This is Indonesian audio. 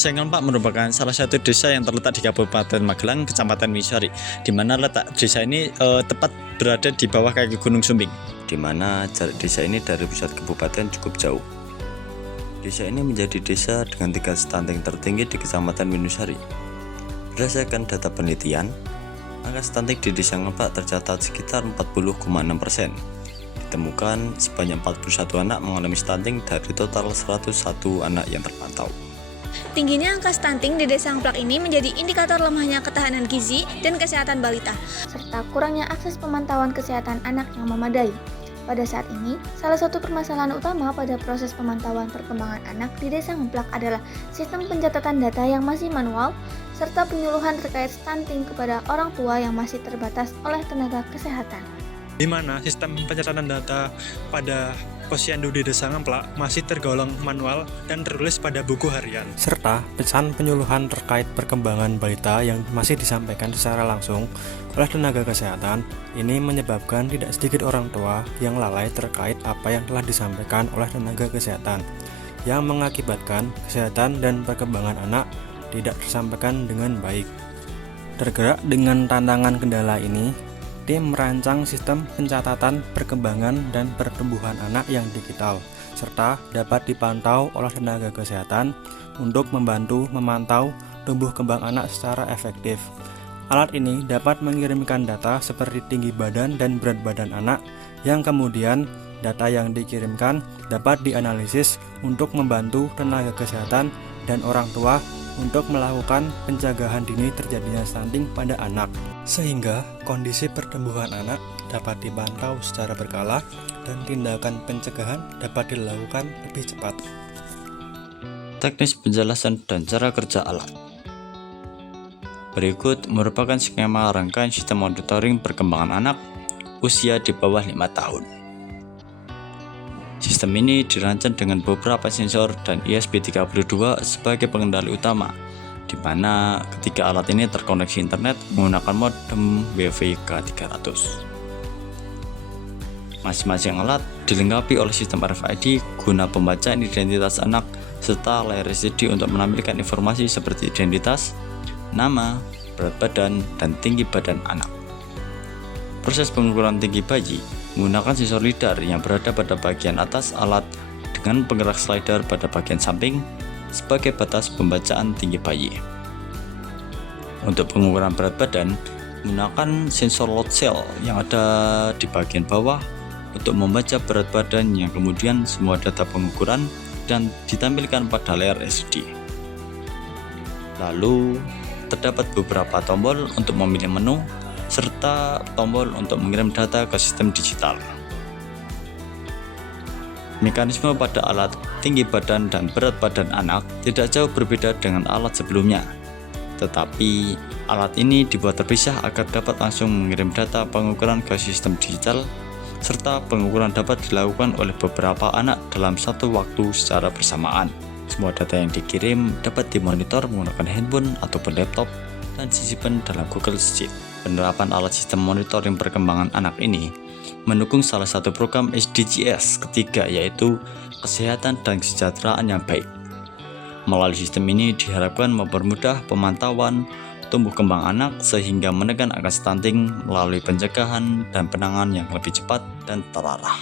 Desa Ngempak merupakan salah satu desa yang terletak di Kabupaten Magelang, Kecamatan Wisari, di mana letak desa ini tepat berada di bawah kaki Gunung Sumbing, di mana jarak desa ini dari pusat kabupaten cukup jauh. Desa ini menjadi desa dengan tingkat stunting tertinggi di Kecamatan Winusari. Berdasarkan data penelitian, angka stunting di Desa Ngempak tercatat sekitar 40,6%. Ditemukan sebanyak 41 anak mengalami stunting dari total 101 anak yang terpantau. Tingginya angka stunting di Desa Ngempak ini menjadi indikator lemahnya ketahanan gizi dan kesehatan balita, serta kurangnya akses pemantauan kesehatan anak yang memadai. Pada saat ini, salah satu permasalahan utama pada proses pemantauan perkembangan anak di Desa Ngempak adalah sistem pencatatan data yang masih manual, serta penyuluhan terkait stunting kepada orang tua yang masih terbatas oleh tenaga kesehatan. Di mana sistem pencatatan data pada posyandu di Desa Ngempak masih tergolong manual dan tertulis pada buku harian, serta pesan penyuluhan terkait perkembangan balita yang masih disampaikan secara langsung oleh tenaga kesehatan. Ini menyebabkan tidak sedikit orang tua yang lalai terkait apa yang telah disampaikan oleh tenaga kesehatan, yang mengakibatkan kesehatan dan perkembangan anak tidak disampaikan dengan baik. Tergerak dengan tantangan kendala ini, tim merancang sistem pencatatan perkembangan dan pertumbuhan anak yang digital, serta dapat dipantau oleh tenaga kesehatan untuk membantu memantau tumbuh kembang anak secara efektif. Alat ini dapat mengirimkan data seperti tinggi badan dan berat badan anak, yang kemudian data yang dikirimkan dapat dianalisis untuk membantu tenaga kesehatan dan orang tua untuk melakukan pencegahan dini terjadinya stunting pada anak, sehingga kondisi pertumbuhan anak dapat dipantau secara berkala dan tindakan pencegahan dapat dilakukan lebih cepat. Teknis penjelasan dan cara kerja alat. Berikut merupakan skema rangkaian sistem monitoring perkembangan anak usia di bawah 5 tahun. Sistem ini dirancang dengan beberapa sensor dan ESP32 sebagai pengendali utama, di mana ketiga alat ini terkoneksi internet menggunakan modem WVK300. Masing-masing alat dilengkapi oleh sistem RFID guna pembacaan identitas anak serta layar LCD untuk menampilkan informasi seperti identitas, nama, berat badan, dan tinggi badan anak. Proses pengukuran tinggi bayi menggunakan sensor lidar yang berada pada bagian atas alat dengan penggerak slider pada bagian samping sebagai batas pembacaan tinggi bayi. Untuk pengukuran berat badan, menggunakan sensor load cell yang ada di bagian bawah untuk membaca berat badan, yang kemudian semua data pengukuran dan ditampilkan pada layar LCD. Lalu, terdapat beberapa tombol untuk memilih menu serta tombol untuk mengirim data ke sistem digital. Mekanisme pada alat tinggi badan dan berat badan anak tidak jauh berbeda dengan alat sebelumnya, tetapi alat ini dibuat terpisah agar dapat langsung mengirim data pengukuran ke sistem digital, serta pengukuran dapat dilakukan oleh beberapa anak dalam satu waktu secara bersamaan. Semua data yang dikirim dapat dimonitor menggunakan handphone ataupun laptop dan disimpan dalam Google Sheet. Penerapan alat sistem monitoring perkembangan anak ini mendukung salah satu program SDGs ketiga, yaitu kesehatan dan kesejahteraan yang baik. Melalui sistem ini diharapkan mempermudah pemantauan tumbuh kembang anak sehingga menekan angka stunting melalui pencegahan dan penanganan yang lebih cepat dan terarah.